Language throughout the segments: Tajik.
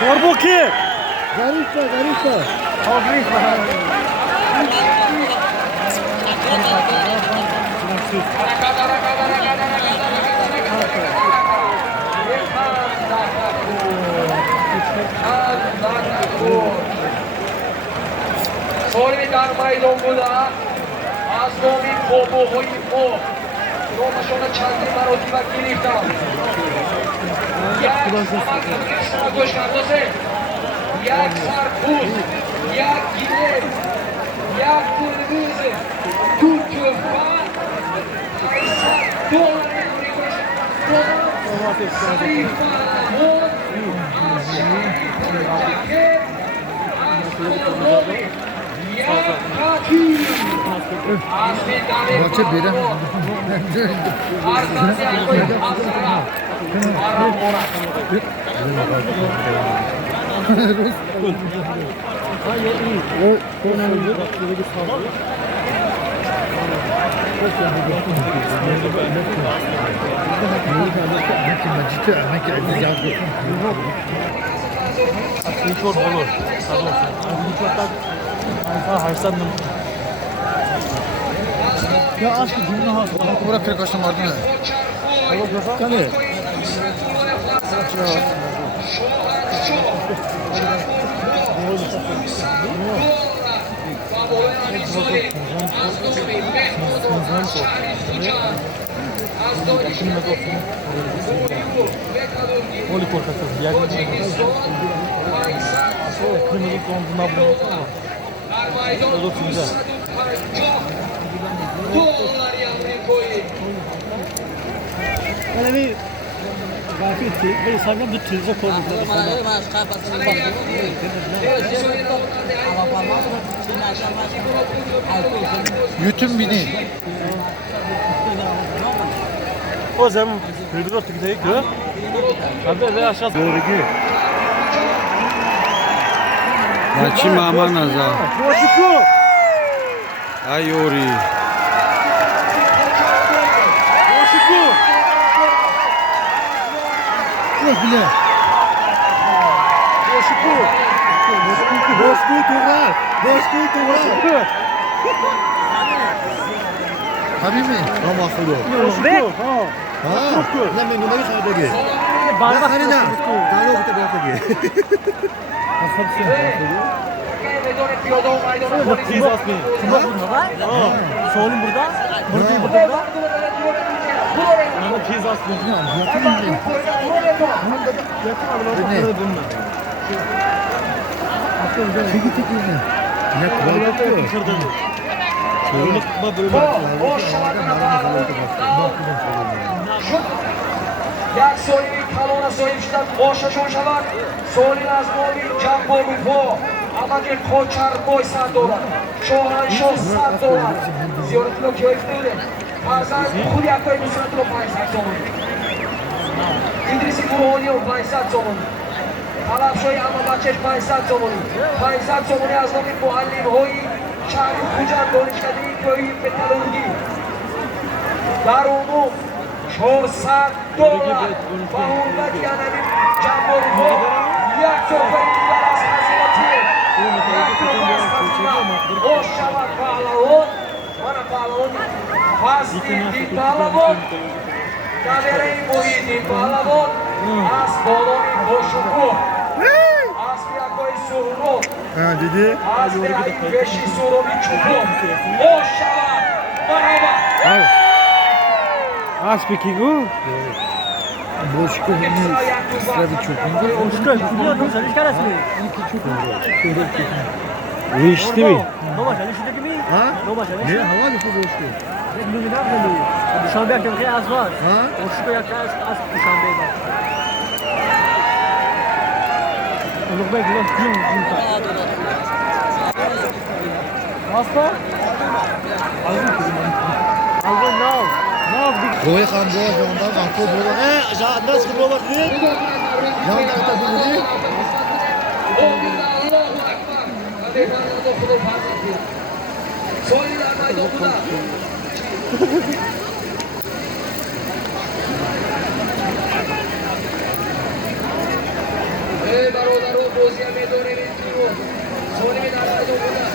Korboki! Garista. Solidar maydonguda Azmovi Bobo Hoyifo Romashona Chandri Maroti va Giriftan Jak Samakar Goshkardose Jak Sarkuz Jak Gilev Jak Kurviz Turkova Maçı biri. Ya aşkım cümle ha. Bırak kırık açtım vardı mı? Tabii. Oli korkasız yer. Kırmızı donduğuna bunu. Olur güzel. Böyle bir gafil etti. Böyle sarılan bir tüyüze koyduk. Yutun bini. O zaman hırdır otu gidelim ki. Hadi ve aşağı doğru gir. Maçı mama naza. Boşuku. Ayori. Boşuku. Yok bile. Boşuku. Boşkuyu tuğrar. Boşkuyu tuğrar. Tabii mi? Tamam akıllı. Boşuku. Ha. Lan ben bunları sayda gel. Bardak. Hani da. Daha yok da bırakma gel. Teyze asmayın. Tırnak burada var. Soğulun burada. Burada burada. Ama teyze asmayın. Yakın mı? Çeki çeki mi? Ne kulak yok. Böyle tutma böyle. Jak Solini Kalona Soyimshdan boshashoshalar Solini Azmovi Jamborufo Amager Kochar Boy $100 Shohanshoh $100 Ziyoratlo keyfli Farzand Xudiyakoy Nusratlo $500 İdrisi Burhoniyev $500 Talabshoy Amabachesh $500 Azmovi Muallim Hoyi Shahri Xujan Donishkadagi ko'yi metallurgi Dar umum $400 va hurmat yanagi Jamborufo jak so'raydigan asosiyati O'sh Shabak Pahlavon mana Pahlavon Fazliddin Pahlavon Kamerang Muhiddin Pahlavon Asboloning Boshukov Asliyakoy Sururov Ha dedi. Asliyakoy Beshi Surovichukov O'sh Shabak marhaba Az peki bu? Boşku hani sıra çok ince. Boşku. Biliyorum sen hiç karası mı? Değişti mi? Baba sen işi dedi mi? Ha? Baba sen Ne? Hava nüfusu boşku. Ben bunu ne yapayım? Dushanbe ham kim az var. Ha? O'shga yakka az Dushanbe bor. Ulug'bek bilan jumta. Rostmi? Albo no. Qo'y ham bor, jondan afo bor. Jandas kim bor dedi? Jondan aytadi. Soylar maydonida. Ey barodaron, bo'zga medone vetiro. Soylar maydonida.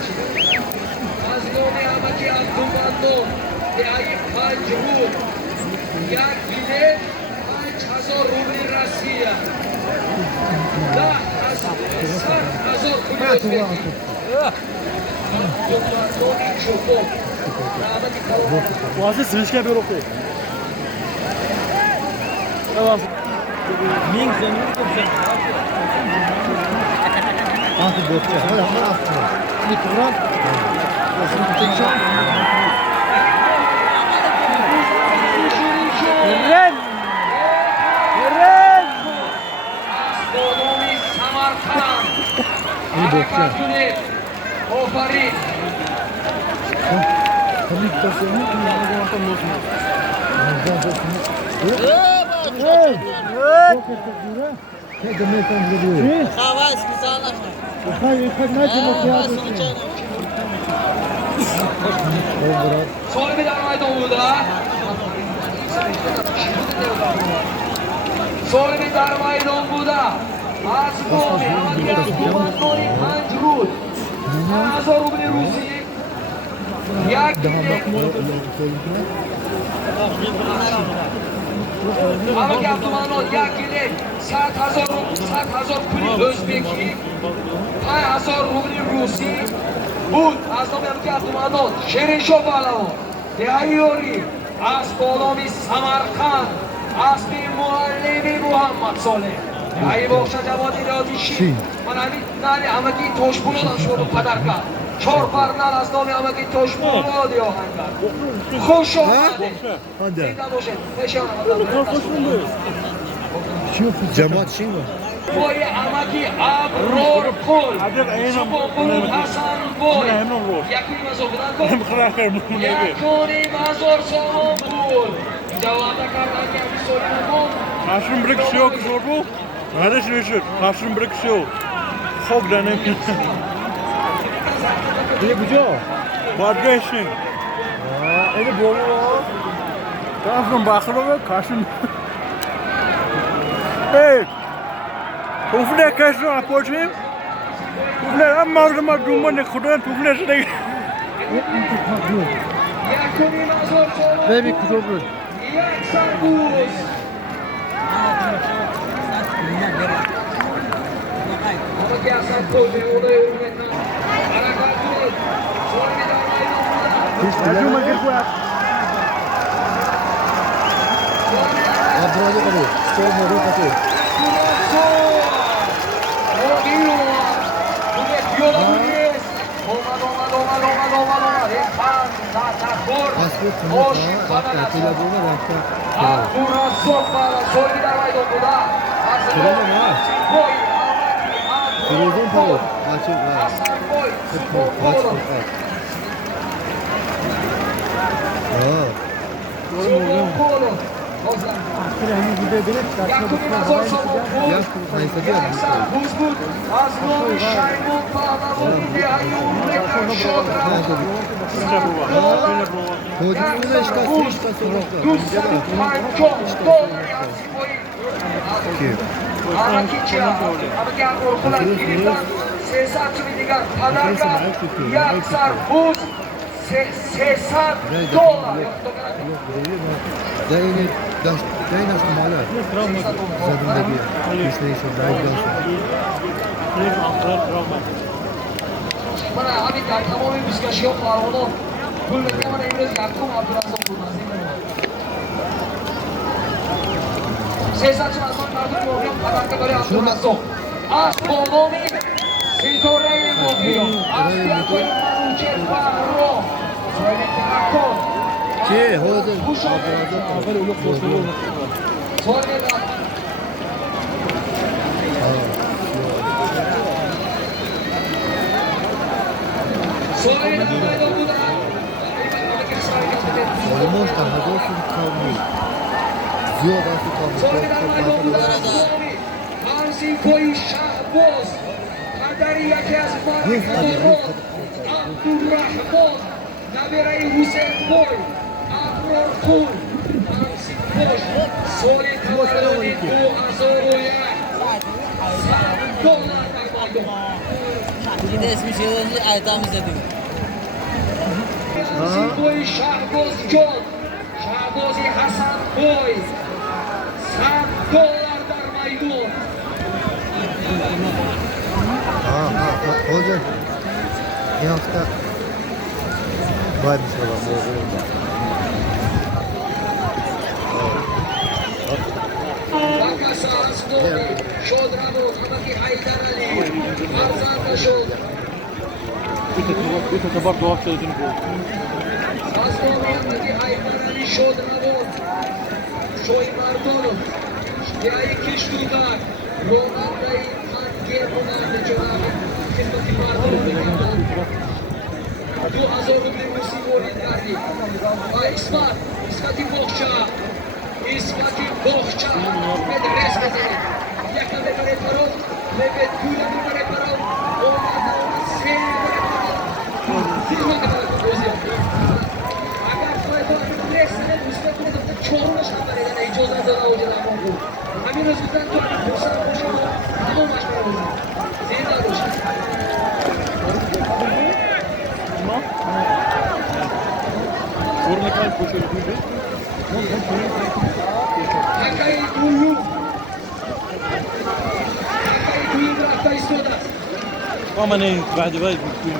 Mazlumi amaki Abdumando. Ай Панҷрӯд, як билет 5000 рубли Россия. 10,000 пули O'zbekiston. Abdumandoni Cho'pon. Rahmat Kalomov. Hozir sirishga berib qo'y. Tamam. Ming so'mni ko'psan. Anti bo'tcha. Mana afti. Ni Qur'on. Ren! Ren! Astronomi Samarqand. Ni bo'tcha. Ofarin. Qanday tasavvur So'nggi maydonida. So'nggi maydonida. Astronomi Abdumandoni Pанҷрӯд. 1000 rubli Rossiya. Jak Amaki Abdumandon jak bilet 100,000 puli O'zbeki. 5000 rubli Rossiya. Bu asnomi Amaki Abdumandon Sherinshoh Pahlavi. Tayyorli Astronomi Samarqand. Asli muallimi Muhammad Solih. Ай бохша ҷаводи Рёзиши. Mana nani amaki Toshpo'lon shuni padarka. Chor parnal az nomi amaki Toshpo'lon yohangar. Xush omadi. Hadi. Inda boşe. Neshon Jamoat shingo. Boy amaki Abror Qul. Subhon Hasan Boy. Yakuni mazordan ko. Yakuni mazor Sohon Qul. Javobda kardan gap so'radim. Qarshim bir kishi yo'q, zo'rbu. Mana shu ish. Qarshim bir kishi yo'q. Xo'pdan ekan. Ne bujo? Badgashin. Endi bo'ldi. Qarshim baqirib, qarshim. Hey! Hoeveel kan je nou apporteren? Hoeveel aan maar doen maar niet goed aan hoeveel is het? Yakuni mazor Sohon. Baby kuzobur. Yaksan buz. Amaki Hasan Qo'ydi, uni o'rgatgan. Harakat qilib, so'nggi maydonda. Abdurali qadi. Stol mori qadi. Televizyon pahalı. Açık var. Yakuni mazor Sohon Qul. Yaksan buz Azmovi Shaymon Pahlavi Dehayyuni Shodrab. Tojikistonda ishqasi Do'stlik Panjom dollar yatsiboy. Amakicha, amaki Orqulan Kiritan sesatchini degan padarka yaksar buz 300 dollar. Dayne dash malar. Zadındaki PlayStation Mana hamid dar tamomiy bizga yo'qlar uni pullarga mana imroz Yakub Abdurazzoq bo'lmasin. Sesatchi mazmun mardum bo'lgan padarka bari Abdurazzoq. Astronomi Sitorei Modio. Astronomi Manuche Faro. Soylik Akon. Ki hozir Avval o'ylab qo'yishni So'rayman. So'rayman maydondan. Olmos tanıdığın kalmıyor. Ziyodası kalmıyor. So'rayman maydondan. Arzi ko'yish Shahboz. Qadari yaki az Abdurrahmon. Nabirai Husaynboy. Abrorqul. Arzi Qo'sh. So'li tavalludi bu azoruya. $100 maydon. Bir de ismi şey olunca aytam izledik. Boy Shahbozjon, Shahbozi Hasanboy. $100 dar maydon. Hozir yoqda varmış olan bu oyunda. Vakasa Asnovi, Shodrabo, Hamaki Haydarali, Arzanda Shod. Bitta tabar duo qilishini bu. Asnovi, Hamaki Haydarali, Shodrabo, Shoy Mardonov, Yayi Kishdudar, Ronalday, Germonarni Jonavi, Xizmati Mardonov. $2000 musivolinlarni. İsmati Boxcha, Medres bezeli. Yakın bir reparon, Mehmet Gül'ün bir reparon. Onlardan ona sen bir reparon. Hizmet eden gözü yapıyor. Agar soyadlarını bilirsen, müsbet olarak çoğunluş haber eden icazlardan avucular oldu. Amin özgürden tuğanı kursan koşuyor. Ama başlar oldu. Senin de adı Oruna kalp koşuyor gibi. Какая дую? Какая дую брата истода? Ama ne بعد باي بتكون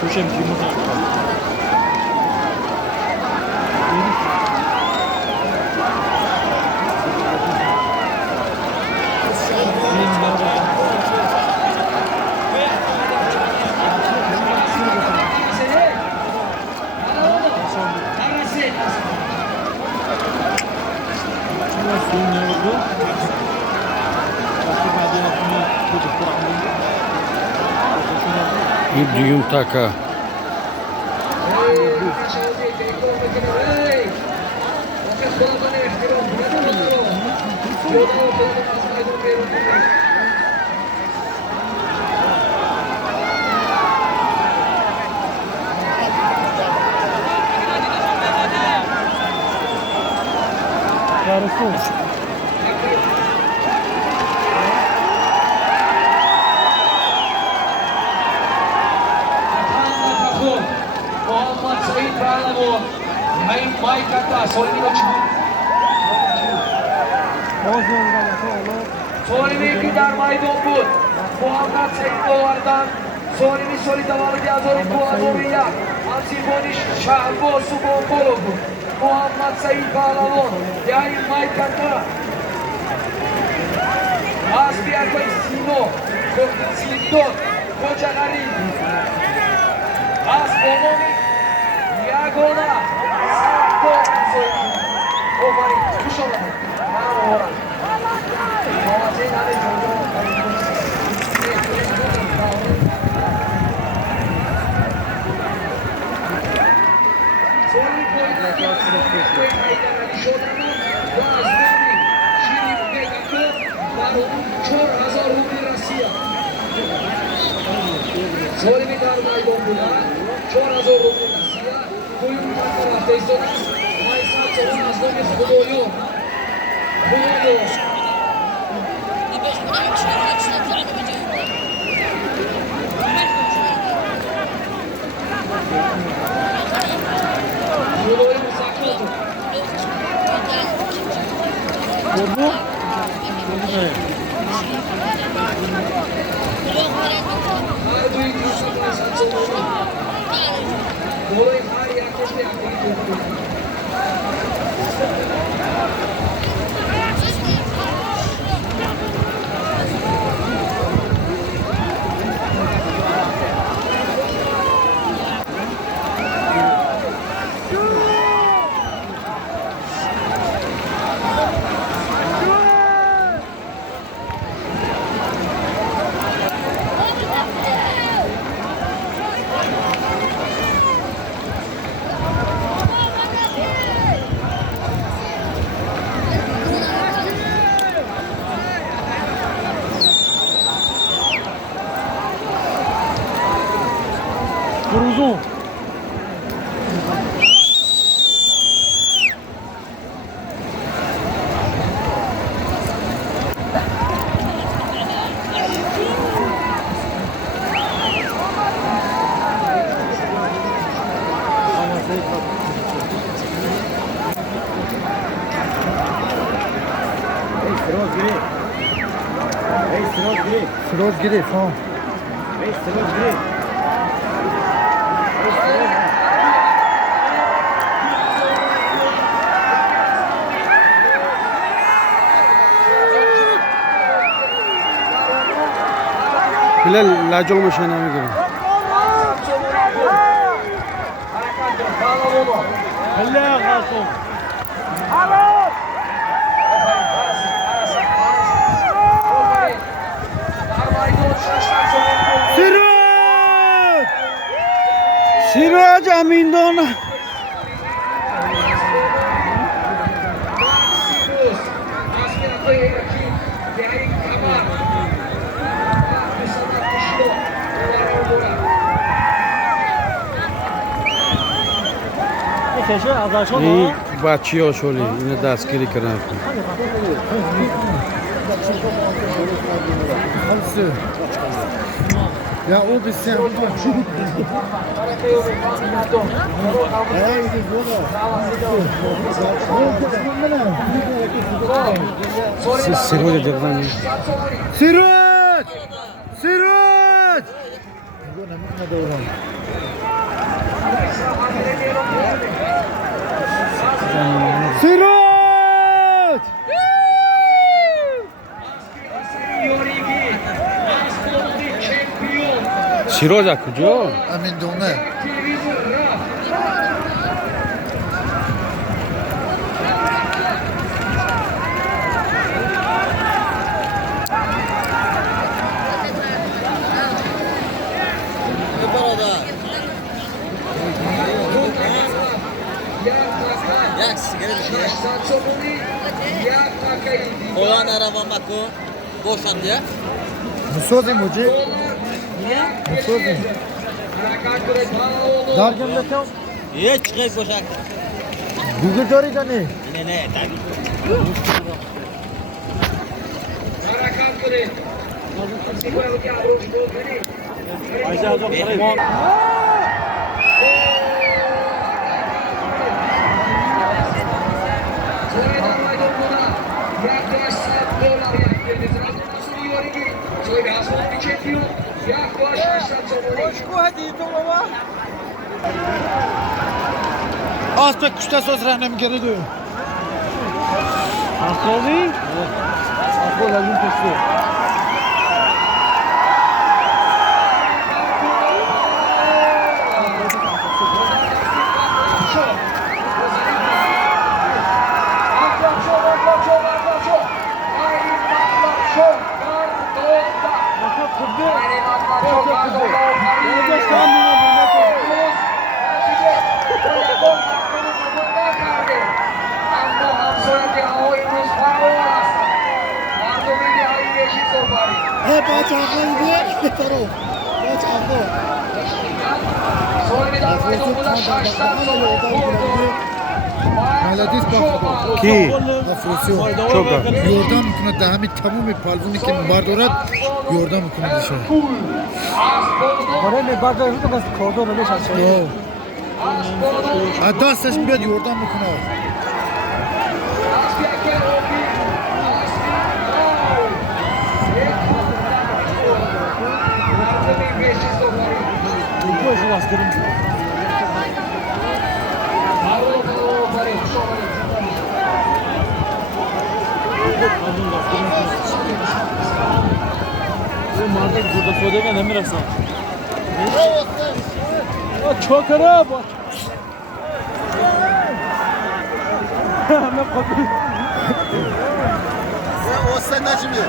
köşem kim Düğüm taka. Muhammad Said Bağlamur, Maykata, Solini Koçuk. Solini Pidar Maydonbut, Muhammad Said Doğar'dan, Solini Solidavalı Yazori Boğazoriya, Ansiboniş Şahbo Subonbologu, Muhammad Said Bağlamur, Yayın Maykata, Asbiyako Sino, Sinto, Kocagari, Asbomoni, Yagona, Santo, Omari, Kuşola, Mara, Solimi darmay bombula, çorazo bombulasiya, kuyum tarafta istonas, maysal çoğun azdomis budoyo. Budoyo. Budoyo musaklıdır. Bu? Harbi kısmı maysal çoğun. Dolayı her yaklaşık yaklaşık. Firoz girif ha. Bilal lajol mashinani ko'ring. هلا غاصب Siraj Amindon. کشه ازشون این بچه‌ها شولی اینو دستگیری کردن. Ya o bir sen. Сегодня держание. Siraj! Siraj! Siraj! Siraj کجا؟ Amin done. یک سیگارت olan arabama ko boşandı ya. Musozim hoca. Niye? Musozim. Dargın da tam. Niye çıkayım boşandı? Google dori da ne? Ne tabii. Ayşe hocam parayı Aspek kuşta söz rahnem geri diyor. Astronomi Astronomi lazım teşvik He baç ağlayı diye taro. Baç ağlı. Maladis bak. Ki Afrosyon. çok Yordan mı daha mi tamamı palvuni ki bardorat yordan mı kuna dışarı. Bana ne barda yutu kas kodo ne şaşırdı. Yo. Adas ses bir yordan mı kuna. Bu işin askerim. Bu marda burada söyleyene ne mirasa? Çok ara bak. Ne kopya? O sen de şimdi.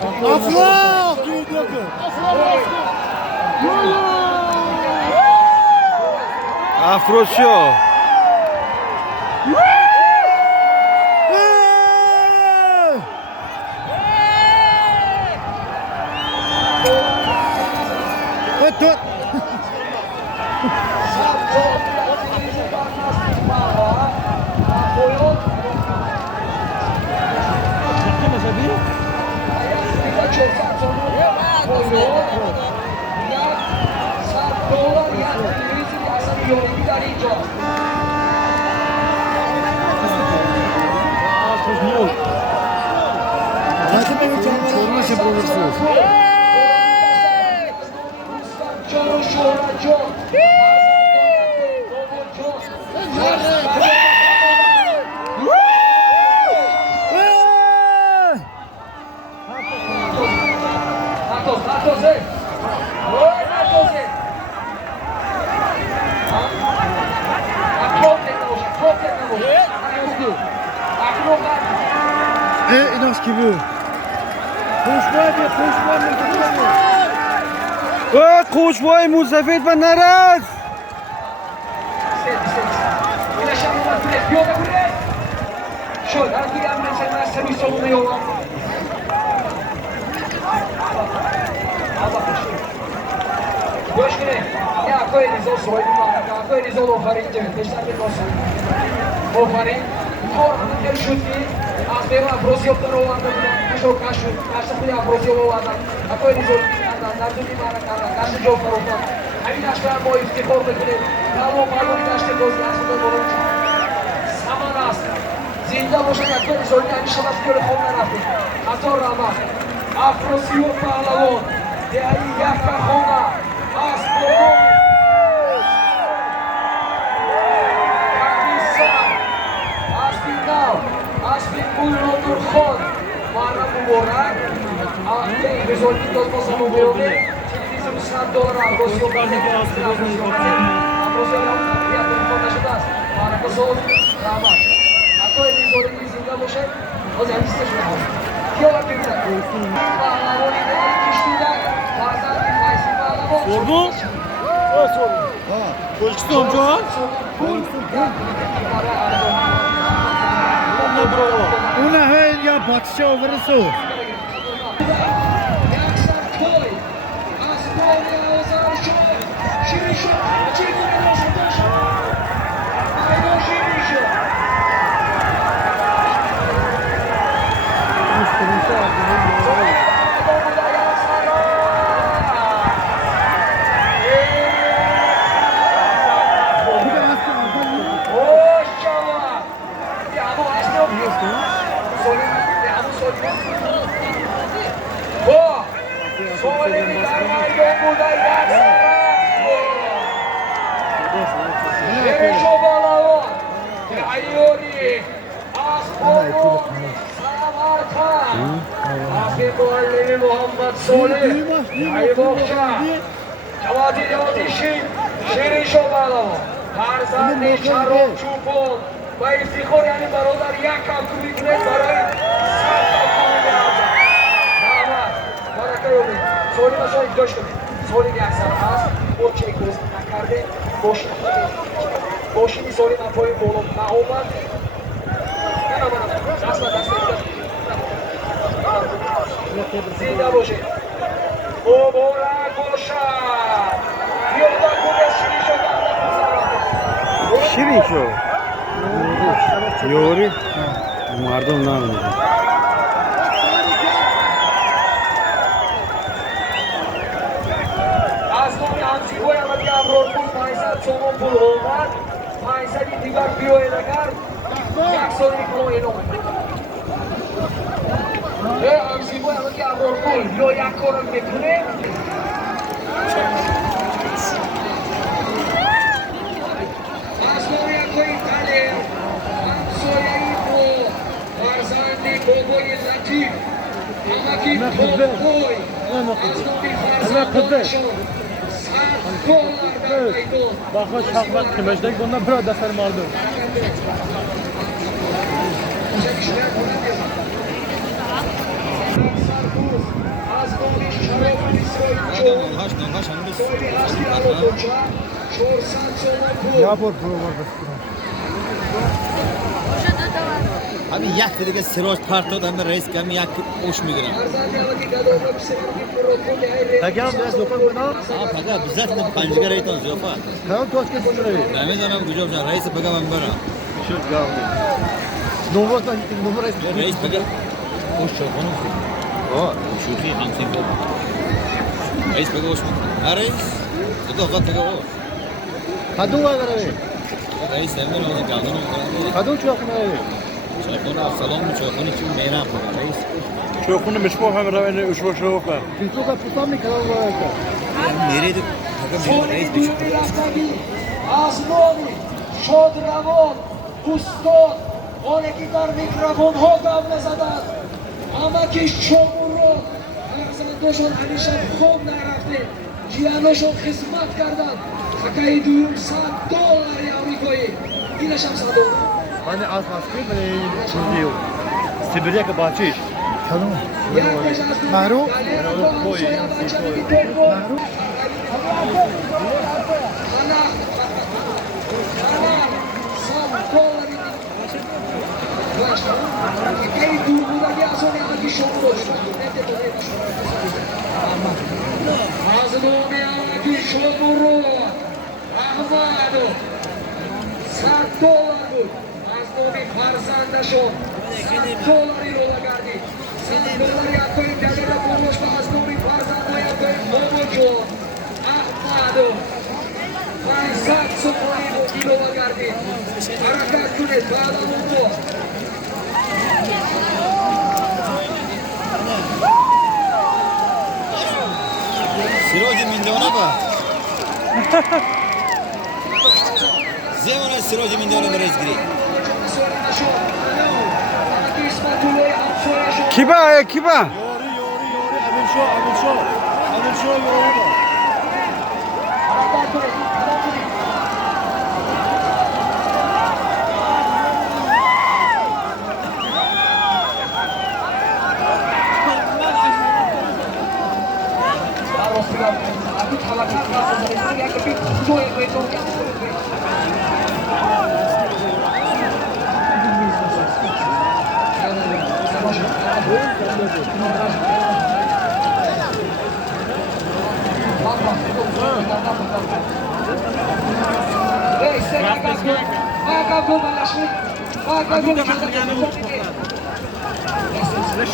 Afro! Gibi diyor ki. Afro show. Dur. Zaten benim canlarım nasıl bulursunuz? İnaş gibi. Qo'shboy Musafid va Naraz. Zinda boşa yakın zorunda inşallah göre fonlar afet. Ator ama Afrosiyo Palavon. Değerli yakka hona. Asporon. Aspin Turkhon, Mara Muborak, Bezolti dos Mosamubeone, Tilizim $100, Rosio Barneke, Rosio Nacional, Mara Kosov, Rama. Ako je izoliti Zingaboše, ozem ste što. Kjova pivna. Palavon ide Kişti'den, Bazar'ın Maysi Palavon. Sordu? O sordu. Ha. Koştu amca. Ona her ya batışa oversu. Yaksan Toy, Aspolia Ozan Show, Şirisho, Çirkin Roşotoşo, Aydo Şirisho. Muhammed Solih, Ayboqcha, Javodi Shin, Shirin Shobalov, Farzandi Charoq Chupon va iftixor ya'ni barodar yakam turi kunez baroy sarta kunga oldi. Rahmat, baraka yo'ling. Solih va Shoy go'sh qildi. Solih yaksan has, o'chek ko'z nakardi, boshini Solih na poyin bo'lib, na omad. Mana, dasma. Zinda boşe. Obora koşa. Yolda kuvvet Şirisho kaldı. Shirisho. Yori. Mardon nam. Aznomi antigoy amadga abrorpul Faysal somon pul olmad. Faysal digar biyo elagar. Jackson iklo enom. Antigoy amadga abrorpul yo yakkoram bekune. Aznomi yakkoy tale. Ansoya ipo. Farzandi kogoy latif. Amaki kogoy. Aznomi farzandi. Bakma şahmat kımeştek bundan bir adet ferm aldı. Sarkuz, az nomi Şarov İsroilço, Soyli Aspirano Koça, Şorsan Solopul. Ya por prova bastırma. Abi yak dedik Siroj parto da ben reis kami yak hoş mu giren. Arzadiyavati Gadovra Pseranki Protokol Ayre. Peki abi biraz lokal bana. Ha paga bizzat ne panjga reyton zofa. Tamam toz kes şurayı. Dame zanam gujov jan reis paga ben bara. Şu geldi. Numara numara Reis paga hoş çok onu. O. Şuki hamsin bu. Reis paga hoş mu? Ha reis. Tudo gat paga o. Kadın var abi. Reis hemen onu kaldın o. Kadın çok mu abi? Çakona salon mu çakona için meyran paga reis. Çok bunu mismo hem ravene üç boş yok. Filtro ka tutam mı kadar var? Mere de paga Soyli reis Duymi Rastavi, az nomi, Şodravon, Ustot, Olekidar mikrofon Hogavne zadat. Ama ki şomuro, Arzan doşon Alişan Khom narafte, Jianoshon xizmat kardan. Hakai duyum $100 Amerika'yı. Yine şamsa doğru. Hani az maske mi? Çiziyor. Sibirya ka bahçe. Tamam. Mahru. Koy. Mahru. Siroji minde ona ba. Zemona Siroji minde ona reis giri. Kiba kiba. Yori. Amin şu yori bak.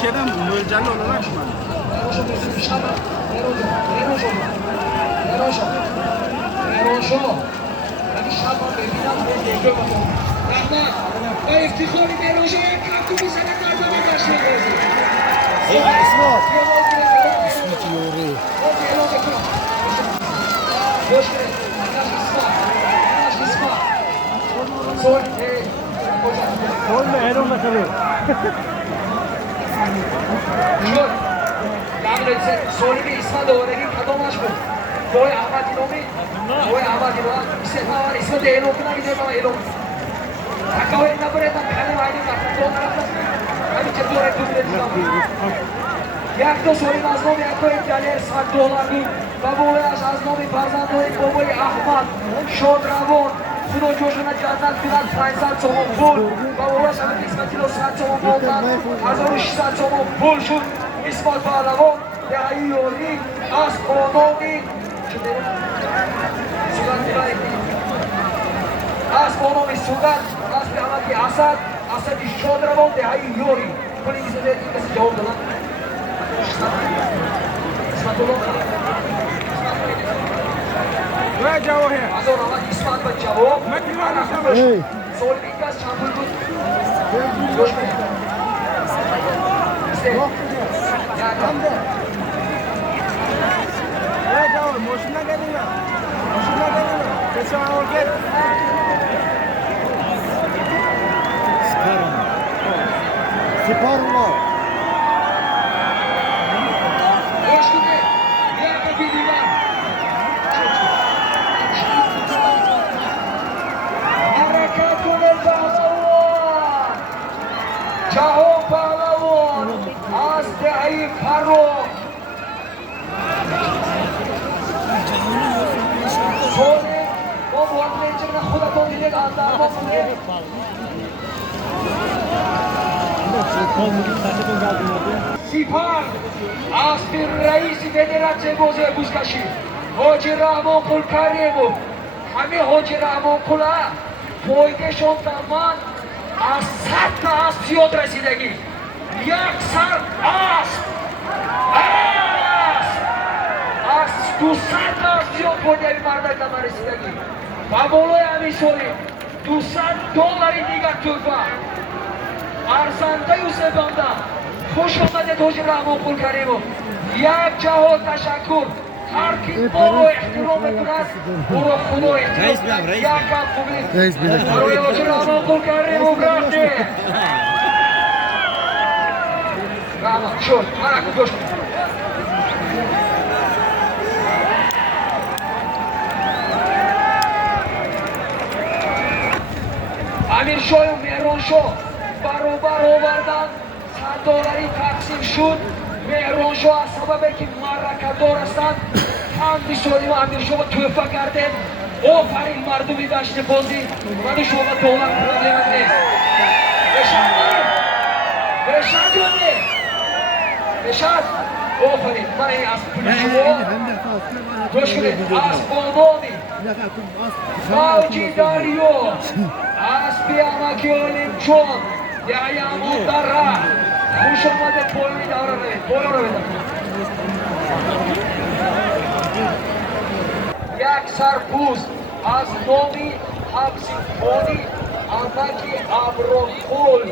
Şeyden mölcelli olarak mı? İsmet yori. Olma Erol bakalım. So'rimi isma do'ragi qadomashmi? Boy Ahmadinomi, Boy Ahmadinova, isma de elokuna gidiyor elok. Akawa ina bereta kana wani ka do'ragi. Kami çekiyor ekibini. Yakto so'ri maznomi yakto imkaniye $100. Baboy aznomi barzandoy Boboy Ahmad, Şodravon, Kudo Joshuna Jannat Filan Faysal Somon pul. Baboy Şahat İsmetilo $100 boldan, 1600 somon pul şut. İsmail Bağlavon, Yahi Yori, Astronomi, Astronomi Sugat, Aspi Hamadi Asad, Asadi Şodravon, Yahi Yori. Bunu izlediğiniz için cevap olan. Where jauh ya? Azor ama İsmail Bacavo. Hey. Soğuk ikaz çampuldu. Görüşmeyin. İşte. Where jauh? Moşuna geliyor. Kesin oraya. Sparma. Eşkine. Yerde bir divan. Harekatun el Bağlavon. Cahon Bağlavon. Az dehi Farro. So'ling, bu voqealarni Xudodan dilegan Alloh bilan Sipar, aspir رئیس فدراسیون بازی بوشکشی حاجی رحمان قل کریمو همه حاجی رحمان قلا پایدشون تمام از 100 تا اسب زیاد رسیدگی یک سر اسب از 200 تا اسب زیاد پایدگی مردک تمام رسیدگی و بالای همین سالی $200 دیگر توفا ارزنده یوسف بنده خوش آمدید حاجی رحمان قل کریمو یک جهان تشکر هر کی ما رو احترام کند او رو خدا احترام یک کم خوبی برای حاجی رحمان قل کریمو رفته رحمان شد مرک گوش امیر شاه و مهران شاه برابر آوردن $100 تقسیم شد مهران شاه از سببی که معرکه‌دار هستند هم بسیاری و امیر شاه توفه کردن آفرین مردمی دشت بازی من شما دولت پرابلم نیست بشد آفرین من این از پول شما گوش کنید از بانانی موجی داریو از بیامکی علم چون یعیامون در راه خوش آمده پولی داره پولی رو بدم یک سرپوز از نامی حبسی پولی امکی ابروخول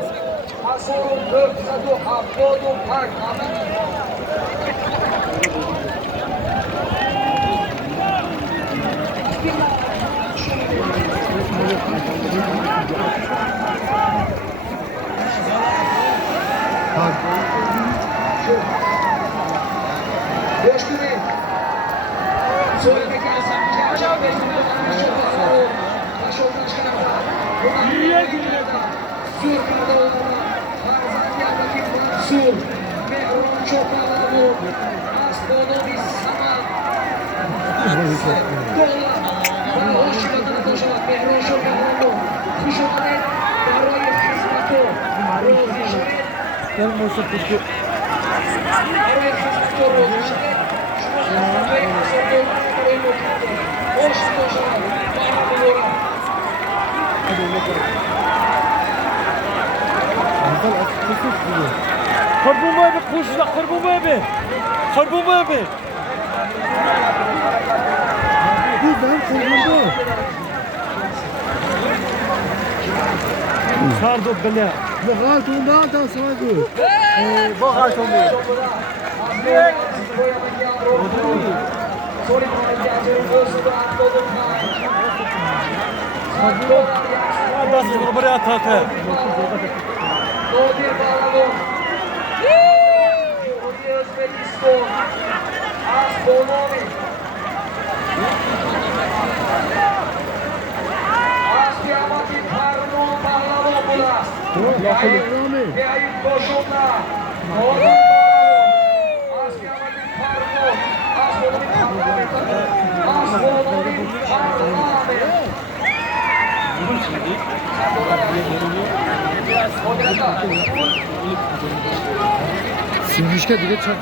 'Simishka دیگه چند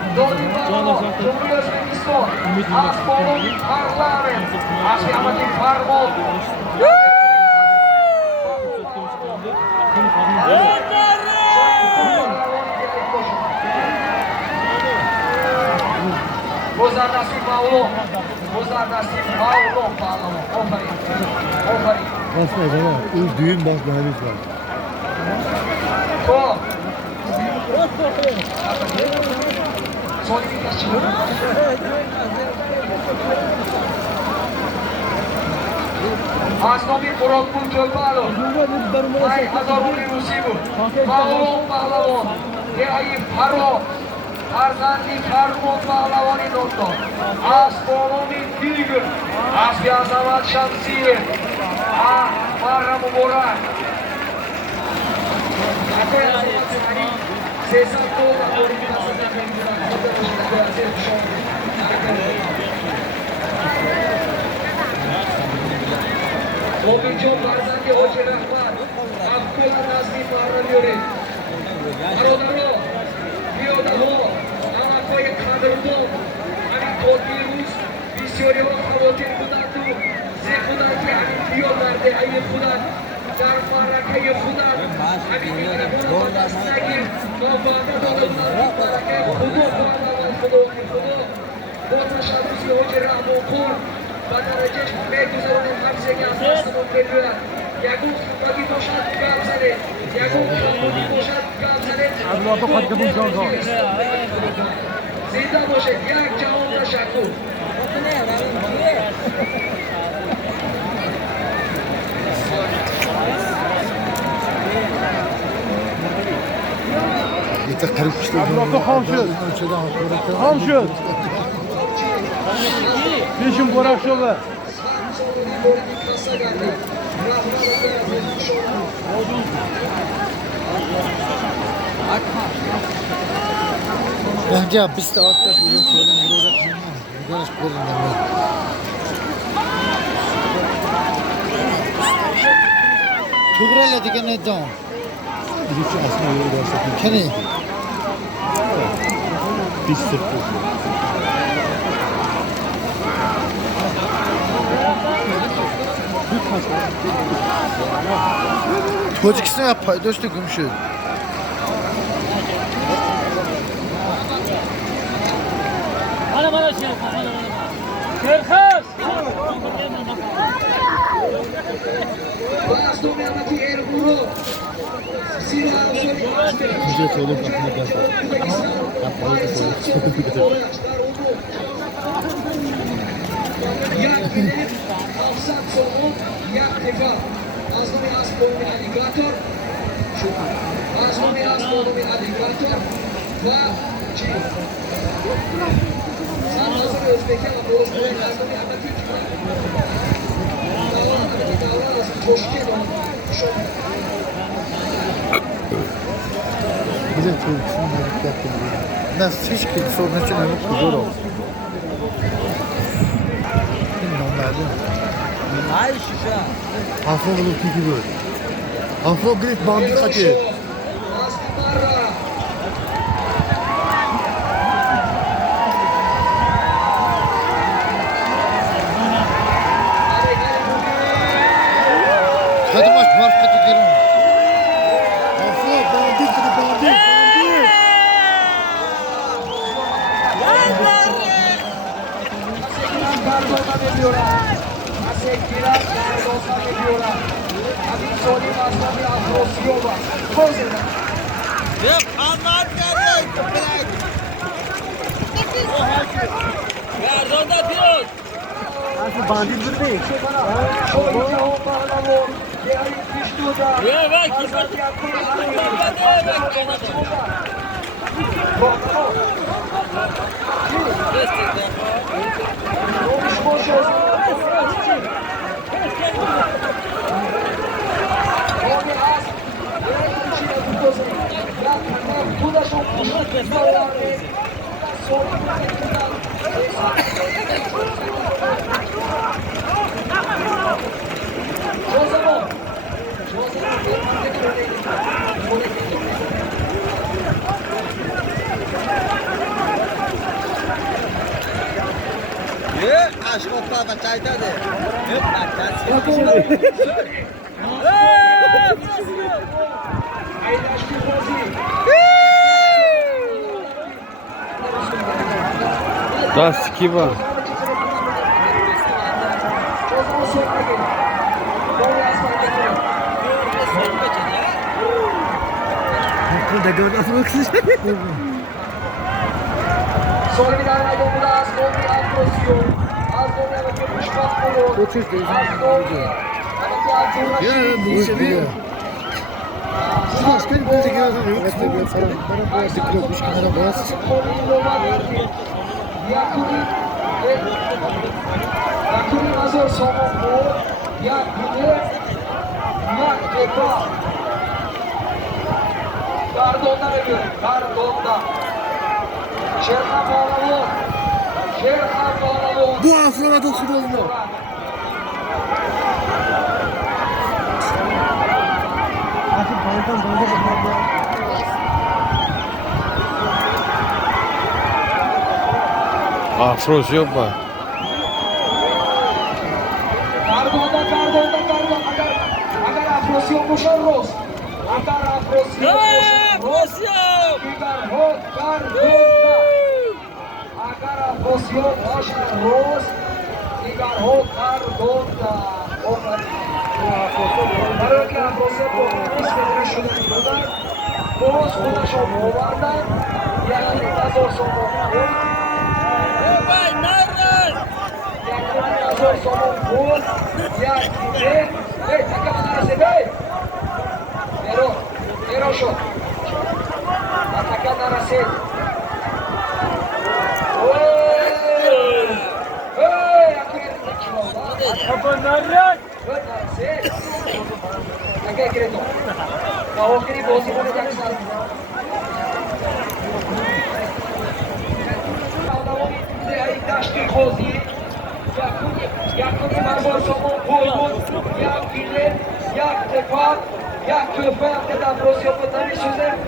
این düğün basmamız var. Asnomi Murodpur Ko'lpalo Ay Hazaruli Musibu Ma'lum Pahlavon Deayi Faro Farzandi Farmon Pahlavoni Doktor Asbonomi Tigr Asbi Azamat Shamsiyev Marra Muborak Esatto, la comunicazione Omijon farzandi Hoji Rahmat Abdulla Nazmi Marramiyori Barodaro Piyodaho Amakoy qadrdon Amin oddiy rus bisyoriyot xavotir budatu Zehunati amin piyodlardi ayin budat Dar farakay budat Amin yonabonastagi Novada dolimlarni farakay hudud Vanaval hudud Bo tashabbusi Hoji Rahmon Qur و درجه میگذارن همسگی از دستمون بدرد یکون خطاگی باشد گم زنه یکون خطاگی باشد گم زنه زنده باشد یک جهان تشکر Yeter kırık işte. Hamşır. Peşin borak şovu. Bence biz de arkadaş uzun söyledim. Burada bilmem. Burada koyun Tuğrala diye ne dağım? Birisi aslında yolu derse. Kene? Pis sırtı. Çocuksun ya paydaşlı gümüşü. Bana şey yapma. Kerkas! Güzel oğlum aklına geldi. Yapmalı da sonra. Güzel çocuksun yaptım. Nasıl hiç kimse sorun için ömür kuzur olsun. Ay şişa. Afro bulup gibi böyle. Afro bir bandit kaçıyor. Hadi baş var kaçırın. Afro bandit bandit. Yep, anlat geldik. Gardonda pilot. Nasıl bandit değil. Ya bak hizmet. Aşk okla da çayda de. Hep Das kiva. Burada gördüğünüz bakışlar. Ya bu seviyor. Başka bir böyle geldi. Yok falan. Bana bu dikkat etmiş kenara bas. Yakuni Nazır Somonlu, Yakuni Mak Eba. Kardon'dan ölüyorum. Kardon'dan. Şerhan Bağlalon. Şerhan Bağlalon. Bu Afron'a doksun olmuyor. Artık bayıldan dalga bakıyor. Afros yok mu? Kardon'dan. Agar Afrosyon boşan Ros. Agar Afrosyon boşan Ros. Agar Hot Kardon'da. Agar Afrosyon boşan Ros. Agar Hot Kardon'da. Barın ki Afrosyon boşan İsmetine şunu tutuyorlar. Boz Kudaşov Movar'dan. Yakında zor soğuk. Zor soğuk. Boz. Yakinde. Hey, takımın arası bey. Vero şu. Atakan arası. Hey, akıya kim oldu? Kapan nereden? Good arası. Agak girelim. Kavokiri bozi olacaksın. Adamın içinde ayıktaştı bozi. Yakın Marzor Somon Polmon, Yak Bilet, Yak Tepat, Yak Köfer, Tedan Prosyo Pıtani Sözüm.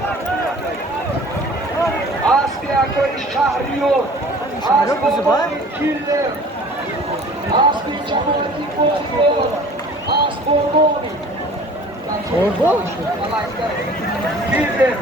Aspi Akörü Şahriyor, Aspi Killer, Aspi Çamurati Bozuyor, Aspi Orgoni. Orgo? Killer,